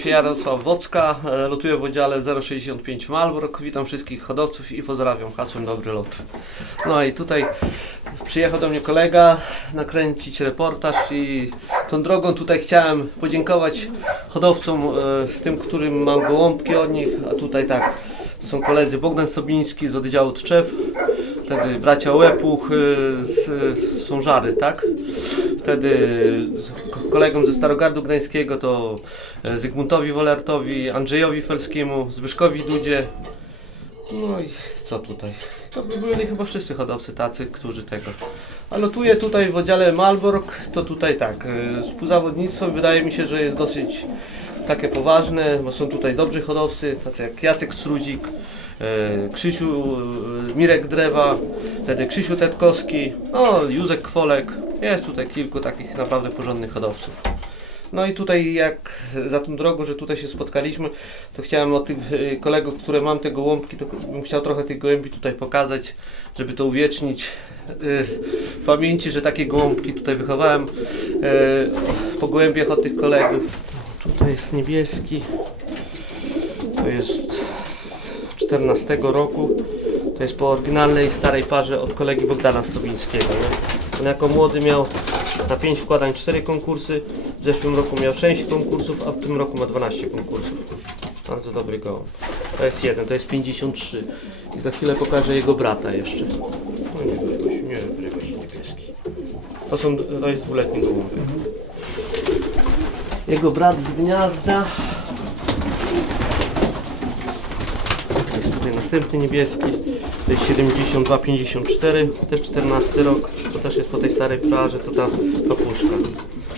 Się Jarosław Wocka, e, lotuję w oddziale 065 Malbork. Witam wszystkich hodowców i pozdrawiam hasłem Dobry Lot. No i tutaj przyjechał do mnie kolega nakręcić reportaż i tą drogą tutaj chciałem podziękować hodowcom, e, tym, którym mam gołąbki od nich, a tutaj tak, to są koledzy Bogdan Sobiński z oddziału Tczew, wtedy bracia Łepuch e, z Sążary, tak? Wtedy kolegom ze Starogardu Gdańskiego to e, Zygmuntowi Wolertowi, Andrzejowi Felskiemu, Zbyszkowi Dudzie. No i co tutaj? To by byli chyba wszyscy hodowcy tacy, którzy tego. A lotuję tutaj w oddziale Malbork, to tutaj tak, e, współzawodnictwo wydaje mi się, że jest dosyć takie poważne, bo są tutaj dobrzy hodowcy, tacy jak Jacek Struzik, e, Krzysiu, Mirek Drewa, wtedy Krzysiu Tetkowski, no Józek Kwolek, jest tutaj kilku takich naprawdę porządnych hodowców. No i tutaj jak za tą drogą, że tutaj się spotkaliśmy, to chciałem od tych e, kolegów, które mam te gołąbki, to bym chciał trochę tych gołębi tutaj pokazać, żeby to uwiecznić w pamięci, że takie gołąbki tutaj wychowałem e, po gołębiach od tych kolegów. Tutaj jest niebieski, to jest z 14 roku, to jest po oryginalnej starej parze od kolegi Bogdana Stobińskiego. Nie? On jako młody miał na 5 wkładań 4 konkursy, w zeszłym roku miał 6 konkursów, a w tym roku ma 12 konkursów. Bardzo dobry gołąb. To jest jeden, to jest 53. I za chwilę pokażę jego brata jeszcze. No nie wrywa się, nie wrywa się niebieski. To, są, to jest dwuletni gołąbek. Jego brat z gniazda. Jest tutaj następny niebieski. To jest 72-54, też 14 rok. To też jest po tej starej parze, to ta papuszka.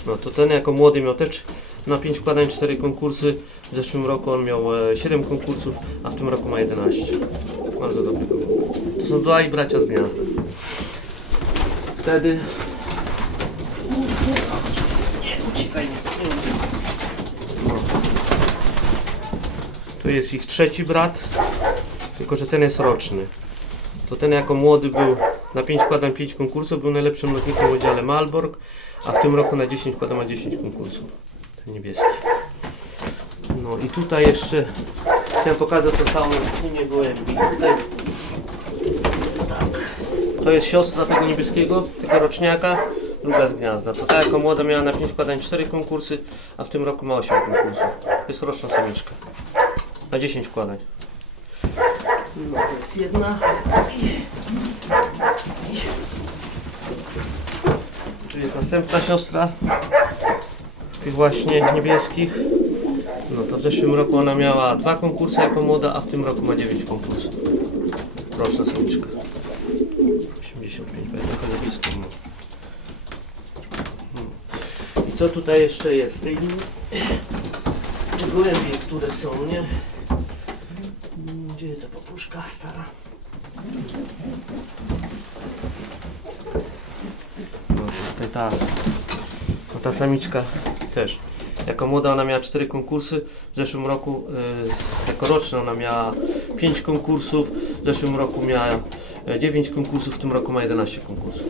No to ten jako młody miał też na 5 wkładań 4 konkursy. W zeszłym roku on miał e, 7 konkursów, a w tym roku ma 11. Bardzo dobry gołąb. To są dwaj bracia z gniazda. Wtedy... Nie, uciekaj. No. Tu jest ich trzeci brat, tylko że ten jest roczny. To ten jako młody był na 5 wkładam 5 konkursów, był najlepszym lotnikiem w oddziale Malbork, a w tym roku na 10 wkładam ma 10 konkursów. Ten niebieski. No i tutaj jeszcze chciałem pokazać to całą linię gołębi. Tutaj. To jest siostra tego niebieskiego, tego roczniaka, druga z gniazda. To ta jako młoda miała na 5 wkładań 4 konkursy, a w tym roku ma 8 konkursów. To jest roczna samiczka. Na 10 wkładań. No to jest jedna. Tu jest następna siostra. Tych właśnie niebieskich. No to w zeszłym roku ona miała dwa konkursy jako młoda, a w tym roku ma 9 konkursów. Roczna samiczka. 85, będzie trochę blisko. No. Hmm. I co tutaj jeszcze jest? Tej linii? Gołębie, które są, nie? Mm, Gdzie ta papuszka stara? No, tutaj ta, no ta samiczka też. Jako młoda ona miała 4 konkursy, w zeszłym roku y, jako roczna ona miała 5 konkursów, w zeszłym roku miała 9 konkursów, w tym roku ma 11 konkursów.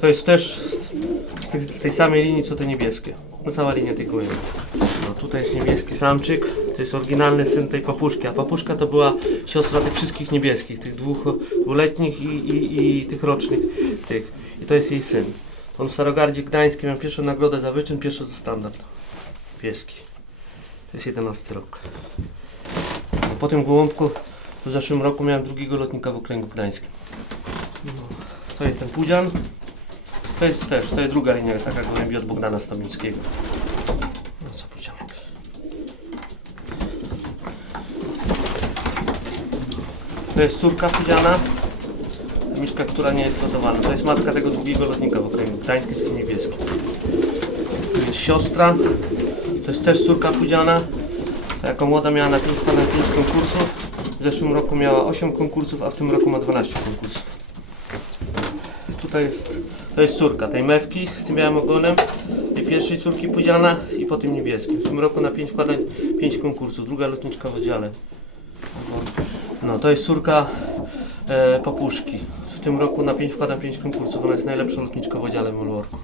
To jest też z, tych, z tej samej linii co te niebieskie. No cała linia tej gołębi. No tutaj jest niebieski samczyk, to jest oryginalny syn tej papuszki, a papuszka to była siostra tych wszystkich niebieskich, tych dwóch dwuletnich i, i, i tych rocznych tych. I to jest jej syn. On w Starogardzie Gdańskim miał pierwszą nagrodę za wyczyn, pierwszą za standard. Pieski. To jest 11 rok. No, po tym gołąbku w zeszłym roku miałem drugiego lotnika w okręgu gdańskim. No, to jest ten pudzian. To jest też, to jest druga linia taka gołębi od Bogdana Stomińskiego. No co pudzianek. To jest córka pudziana. Miszka, która nie jest lotowana. To jest matka tego drugiego lotnika w okręgu gdańskim z tym niebieskim. Tu jest siostra. To jest też córka pudziana. Jako młoda miała na 5 panel 5 konkursów. W zeszłym roku miała 8 konkursów, a w tym roku ma 12 konkursów. Tutaj jest, to jest córka tej mewki z tym białym ogonem, tej pierwszej córki pudziana i po tym niebieskim. W tym roku na 5 wkładań 5 konkursów, druga lotniczka w oddziale. No to jest córka e, papuszki. W tym roku na 5 wkładam 5 konkursów, ona jest najlepsza lotniczka w oddziale Molworku.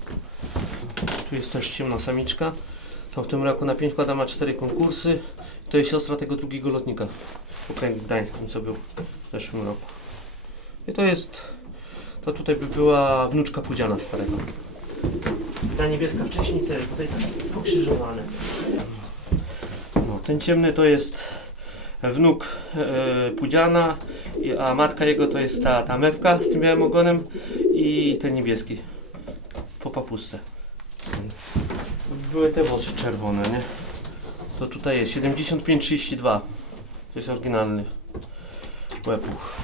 Tu jest też ciemna samiczka. To w tym roku na 5 kłada ma 4 konkursy. To jest siostra tego drugiego lotnika w okręgu gdańskim, co był w zeszłym roku. I to jest, to tutaj by była wnuczka Pudziana starego. Ta niebieska wcześniej te tutaj tak pokrzyżowane. No, ten ciemny to jest wnuk e, Pudziana, a matka jego to jest ta, ta mewka z tym białym ogonem i ten niebieski po papusce. Były te włosy czerwone, nie? To tutaj jest 7532. To jest oryginalny łepuch.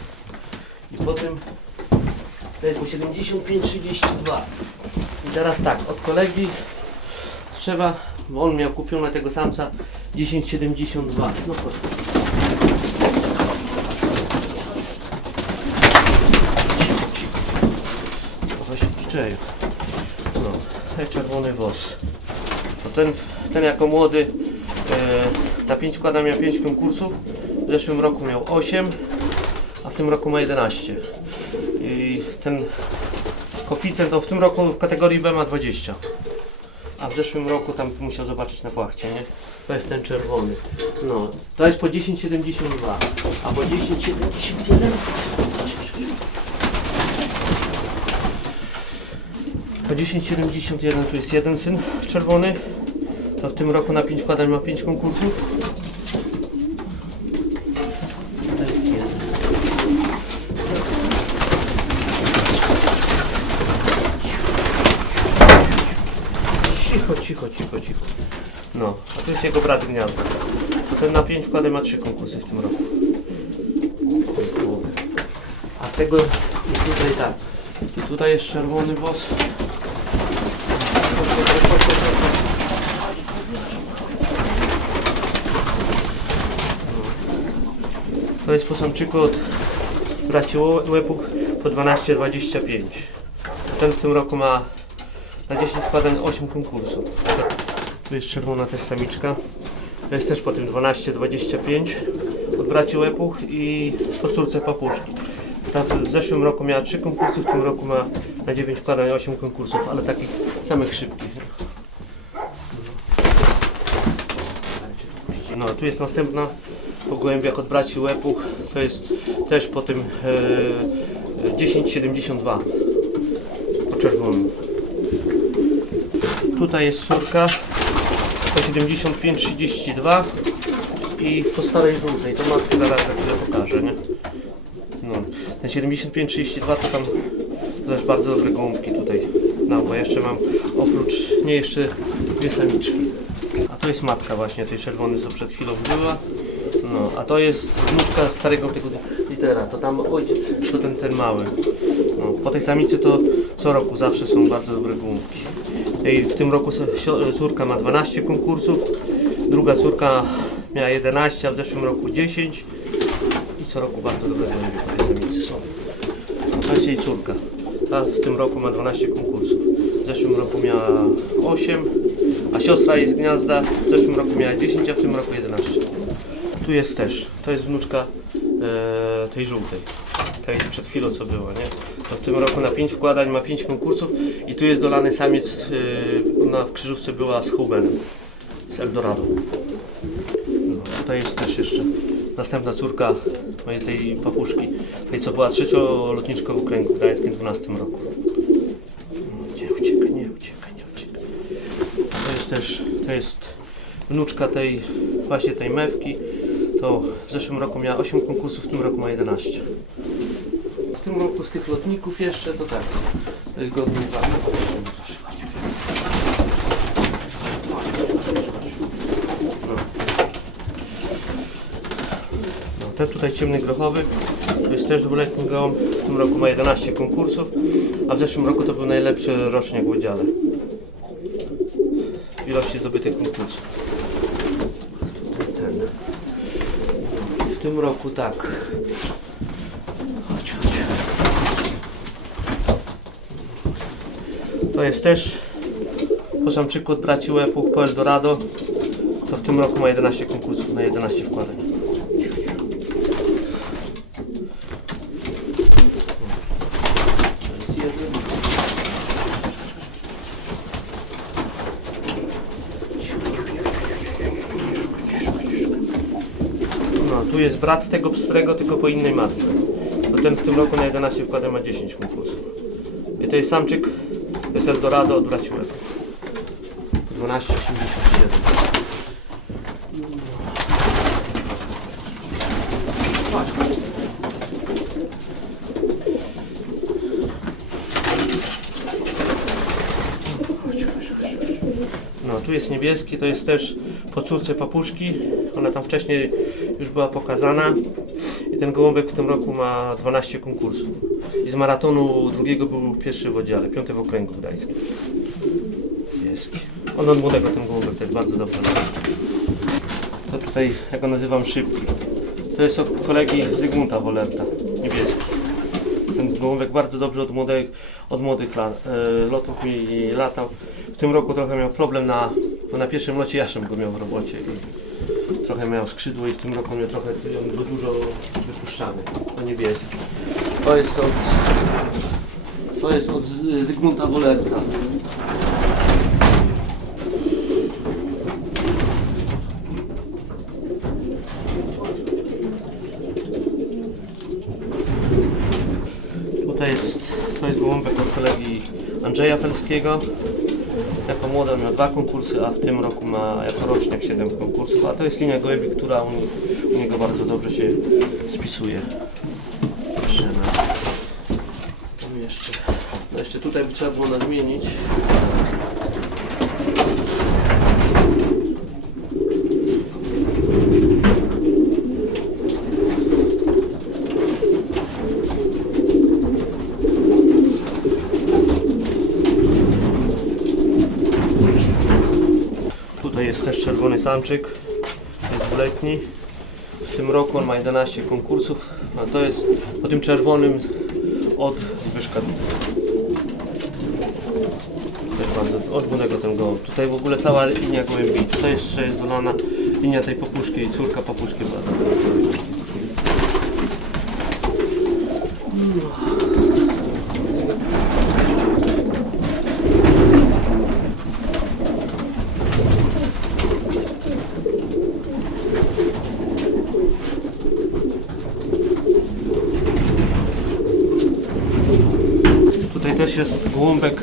I potem to jest po 7532. I teraz tak, od kolegi trzeba, bo on miał kupione tego samca 1072. No chodź. Przyczaił. No, czerwony włos. To ten, ten jako młody e, na 5 składa miał 5 konkursów. W zeszłym roku miał 8, a w tym roku ma 11. I ten koeficjent to w tym roku w kategorii B ma 20. A w zeszłym roku tam musiał zobaczyć na płachcie, nie? To jest ten czerwony. No, to jest po 10,72. A po 10,71 10,71 tu jest jeden syn czerwony. To w tym roku na 5 wkładań ma 5 konkursów. To jest jeden. Cicho, cicho, cicho. No, a to jest jego brat gniazda. To ten na 5 wkładań ma 3 konkursy w tym roku. A z tego jest tutaj tak. I tutaj jest czerwony włos. To jest po samczyku od braci Łe- łepuch po 12,25. Ten w tym roku ma na 10 składań 8 konkursów. Tu jest czerwona też samiczka. To jest też po tym 12,25 od braci Łepuch i po córce papuszki. Ta w zeszłym roku miała 3 konkursy, w tym roku ma na 9 wkładań 8 konkursów, ale takich samych szybkich. No, tu jest następna po gołębiach od braci Łepuch. To jest też po tym e, 10,72 po czerwonym. Tutaj jest córka po 75,32 i po starej żółtej. To matkę zaraz za chwilę pokażę, nie? No, ten 75,32 to tam też bardzo dobre gołąbki tutaj. No, bo jeszcze mam oprócz, nie jeszcze dwie samiczki. A to jest matka właśnie tej czerwony, co przed chwilą była. No, a to jest wnuczka starego tego litera. To tam ojciec, to ten, ten mały. No, po tej samicy to co roku zawsze są bardzo dobre gołąbki. I w tym roku córka ma 12 konkursów, druga córka miała 11, a w zeszłym roku 10. I co roku bardzo dobre gołębie po tej samicy są. To jest jej córka. W tym roku ma 12 konkursów. W zeszłym roku miała 8, a siostra jej z gniazda w zeszłym roku miała 10, a w tym roku 11. Tu jest też. To jest wnuczka e, tej żółtej. Tej przed chwilą co było, nie? To w tym roku na 5 wkładań ma 5 konkursów i tu jest dolany samiec, e, ona w krzyżówce była z Hubenem, z Eldorado. No, tutaj jest też jeszcze następna córka mojej tej papuszki, tej co była trzecią lotniczką w okręgu gdańskim w 12 roku. Nie uciekaj, nie uciekaj, nie uciekaj. To jest też, to jest wnuczka tej, właśnie tej mewki. To w zeszłym roku miała 8 konkursów, w tym roku ma 11. W tym roku z tych lotników jeszcze to tak. To jest godny uwagi. Chodź, proszę, chodź. No. Ten tutaj ciemny grochowy, to jest też dwuletni gołąb. W tym roku ma 11 konkursów, a w zeszłym roku to był najlepszy rocznik w udziale. Ilości zdobytych konkursów. Ten. W tym roku tak. Chodź, chodź. To jest też po samczyku od braci Łepuch po Eldorado. To w tym roku ma 11 konkursów na 11 wkładań. To jest jeden. Tu jest brat tego pstrego, tylko po innej matce. To ten w tym roku na 11 wkładem ma 10 konkursów. I to jest samczyk, to jest Eldorado od braci Łeb. 12,87. Patrz. Chodź, chodź, chodź, chodź. No, tu jest niebieski, to jest też po córce papuszki. Ona tam wcześniej już była pokazana. I ten gołąbek w tym roku ma 12 konkursów. I z maratonu drugiego był pierwszy w oddziale, piąty w okręgu gdańskim. Niebieski. On od młodego ten gołąbek też bardzo dobrze. To tutaj, ja go nazywam szybki. To jest od kolegi Zygmunta Wolerta, niebieski. Ten gołąbek bardzo dobrze od młodych, od młodych lat, e, lotów mi latał. W tym roku trochę miał problem na, bo na pierwszym locie Jaszem go miał w robocie i trochę miał skrzydło i w tym roku miał trochę on był dużo wypuszczany. To niebieski. To jest od, to jest od Zygmunta Wolerta. Tutaj jest, to jest gołąbek od kolegi Andrzeja Felskiego. Jako młoda miał dwa konkursy, a w tym roku ma jako roczniak 7 konkursów. A to jest linia gołębi, która u, u niego bardzo dobrze się spisuje. Na... Tam jeszcze, no jeszcze tutaj by trzeba było nadmienić. Tutaj jest też czerwony samczyk, jest dwuletni. W tym roku on ma 11 konkursów, a to jest po tym czerwonym od Zbyszka. Od młodego ten gołąb. Tutaj w ogóle cała linia gołębi. Tutaj jeszcze jest dolana linia tej popuszki i córka popuszki była też jest gołąbek,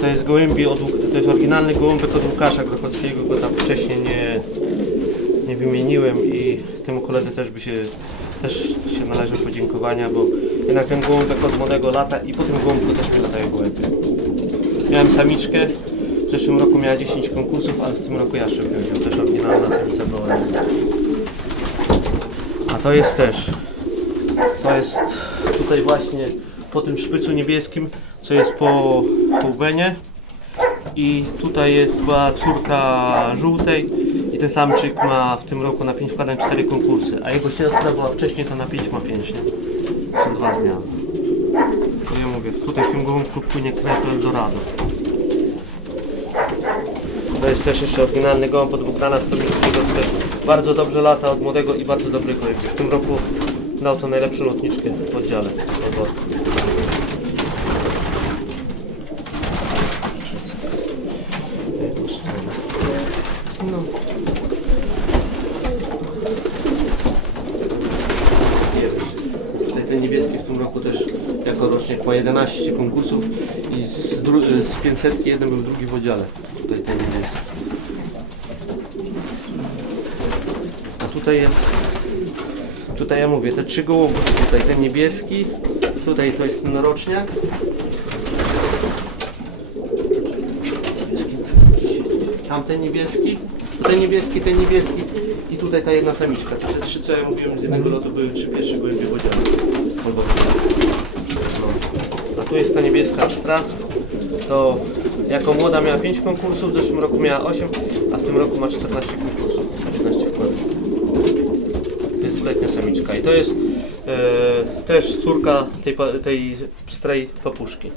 to jest gołębi od, to jest oryginalny gołąbek od Łukasza Grochowskiego, go tam wcześniej nie, nie wymieniłem i temu koledze też by się, też się należą podziękowania, bo jednak ten gołąbek od młodego lata i po tym gołąbku też mi latają gołębie. Miałem samiczkę, w zeszłym roku miała 10 konkursów, ale w tym roku jeszcze wziął też oryginalna samica gołębia. A to jest też to jest tutaj właśnie po tym szpycu niebieskim, co jest po półbenie. I tutaj jest była córka żółtej i ten samczyk ma w tym roku na 5 wkładań 4 konkursy, a jego siostra była wcześniej to na 5 ma 5, nie? Są dwa zmiany. To ja mówię, tutaj w tym gołąbku płynie krew Eldorado. To jest też jeszcze oryginalny gołąb od Bograna Stolińskiego, który bardzo dobrze lata od młodego i bardzo dobry gołębi. W tym roku dał to najlepszą lotniczkę w oddziale. Albo... W jedną stronę. No. Tutaj ten niebieski w tym roku też jako rocznik ma 11 konkursów i z, z 500 jeden był drugi w oddziale. Tutaj ten niebieski. A tutaj Tutaj ja mówię, te trzy gołąbki, tutaj ten niebieski, tutaj to jest ten roczniak. Tamten niebieski, ten niebieski, ten niebieski i tutaj ta jedna samiczka. Te trzy, co ja mówiłem z jednego lotu były trzy pierwsze gołębie podziały. No. A tu jest ta niebieska Astra. To jako młoda miała 5 konkursów, w zeszłym roku miała 8, a w tym roku ma 14 konkursów, 14 wkładów. To jest letnia samiczka i to jest e, też córka tej, tej pstrej papuszki.